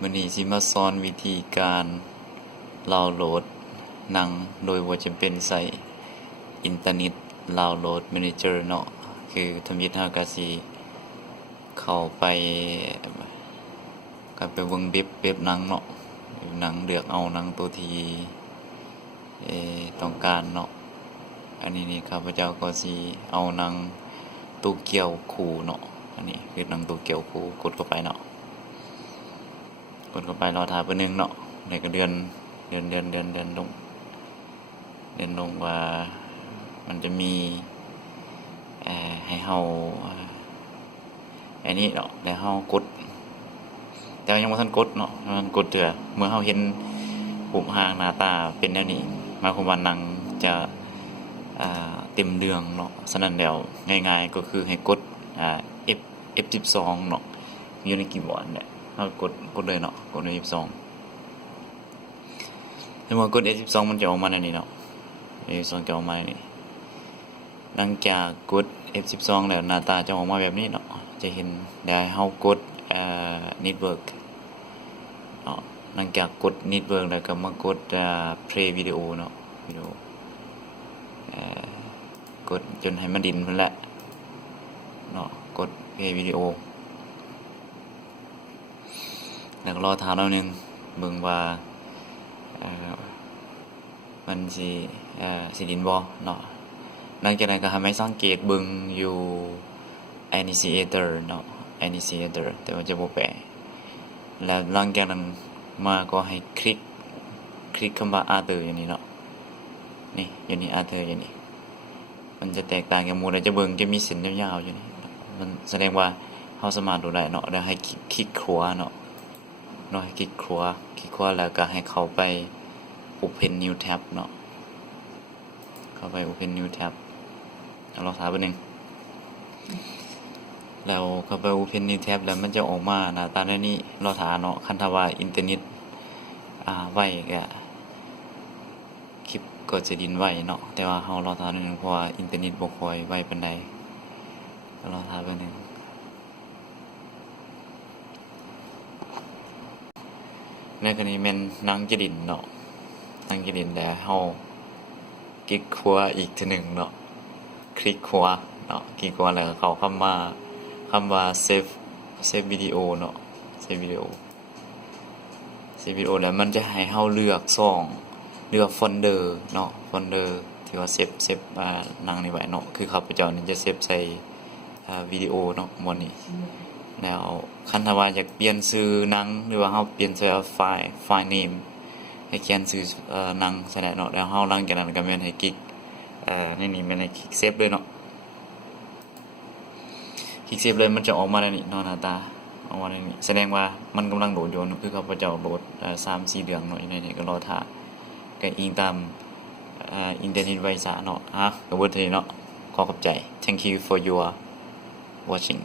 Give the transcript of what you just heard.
มื้อนี้สิมาสอนวิธีการดาวน์โหลดหนังโดยบ่จำเป็นใช้อินเทอร์เน็ตดาวน์โหลด Manager เนาะคือทำอิฐเฮาก็สิเข้าไปเบิ่งเว็บหนังเนาะหนังเลือกเอาหนังตัวที่ต้องการเนาะอันนี้นี่ข้าพเจ้าก็สิเอาหนังตูเกียวคูเนาะอันนี้คือหนังตูเกียวคูกดเข้าไปเนาะกดเข้าไปรอท่าแป๊บนึงเนาะแล้วก็เดือนลงว่ามันจะมีให้เฮาอันนี้เนาะแล้วเฮากดแต่ยังบ่ทันกดเนาะมันกดเถื่อเมื่อเฮาเห็นปุ่มหางหน้าตาเป็นแนวนี้หมายความว่าหนังจะเต็มเรื่องเนาะฉะนั้นแล้วง่ายๆก็คือให้กดF12 เนาะอยู่ในคีย์บอร์ดเนี่ยเฮากดเลยเนาะกด F12 ถ้าว่ากด F12 มันจะออกมาในนี้เนาะ F12 จะออกมาในนี้หลังจากกด F12 แล้วหน้าตาจะออกมาแบบนี้เนาะจะเห็นได้เฮากดNetwork เนาะหลังจากกด Network แล้วก็มากดPlay Video เนาะวิดีโอกดจนให้มันดินพุ่นแหละเนาะกด Play Video แล้วก็รอท่าหน่อยนึงเบิ่งว่ามันสิดินบ่เนาะหลังจากนั้นก็ให้สังเกตเบิ่งอยู่ Initiator เนาะ Initiator แต่ว่าจะบ่แปลแล้วหลังจากนั้นมาก็ให้คลิกคำว่า Other อย่างนี้เนาะนี่อยู่นี่ Other อย่างนี้มันจะแตกต่างจากหมู่แล้วจะเบิ่งจะมีเส้นยาวๆอยู่นี่มันแสดงว่าเฮาสามารถดูได้เนาะแล้วให้คลิกขวาเนาะให้คลิกขวาแล้วก็ให้เข้าไป Open New Tab เนาะเข้าไป Open New Tab ลองถามแป๊บนึงแล้วเข้าไป Open New Tab แล้วมันจะออกมาหน้าตาแบบนี้รอถาเนาะคันถ้าว่าอินเทอร์เน็ตไวก็คลิปก็จะดินไวเนาะแต่ว่าเฮารอถาหน่อยนึงเพราะว่าอินเทอร์เน็ตบ่ค่อยไวปานใดรอถาแป๊บนึงในกรณีแม่นหนังจะดินเนาะหนังจะดินแล้วเฮาคลิกขวาอีกทีนึงเนาะคลิกขวาเนาะคลิกขวาแล้วก็เข้าคำว่า save video เนาะ save video แล้วมันจะให้เฮาเลือกโฟลเดอร์เนาะโฟลเดอร์ที่ว่าเซฟหนังนี่ไว้เนาะคือข้าพเจ้านี่จะเซฟใส่วิดีโอเนาะหมดนี้แล้วคันถ้าว่าอยากเปลี่ยนชื่อหนังหรือว่าเฮาเปลี่ยนชื่อไฟล์ name ให้เขียนชื่อหนังใส่ได้เนาะแล้วเฮาหลังจากนั้นก็แม่นให้คลิกนี่แม่นให้คลิกเซฟเลยเนาะคลิกเซฟเลยมันจะออกมาได้นี่เนาะหน้าตาออกมาได้นี่แสดงว่ามันกำลังโหลดอยู่เนาะคือข้าพเจ้าโหลด3-4 เดือนเนาะอยู่ในนี้ก็รอท่าก็อิงตามอินเทอร์เน็ตไวซ่าเนาะก็เบิดเท่านี้เนาะขอขอบใจ thank you for your watching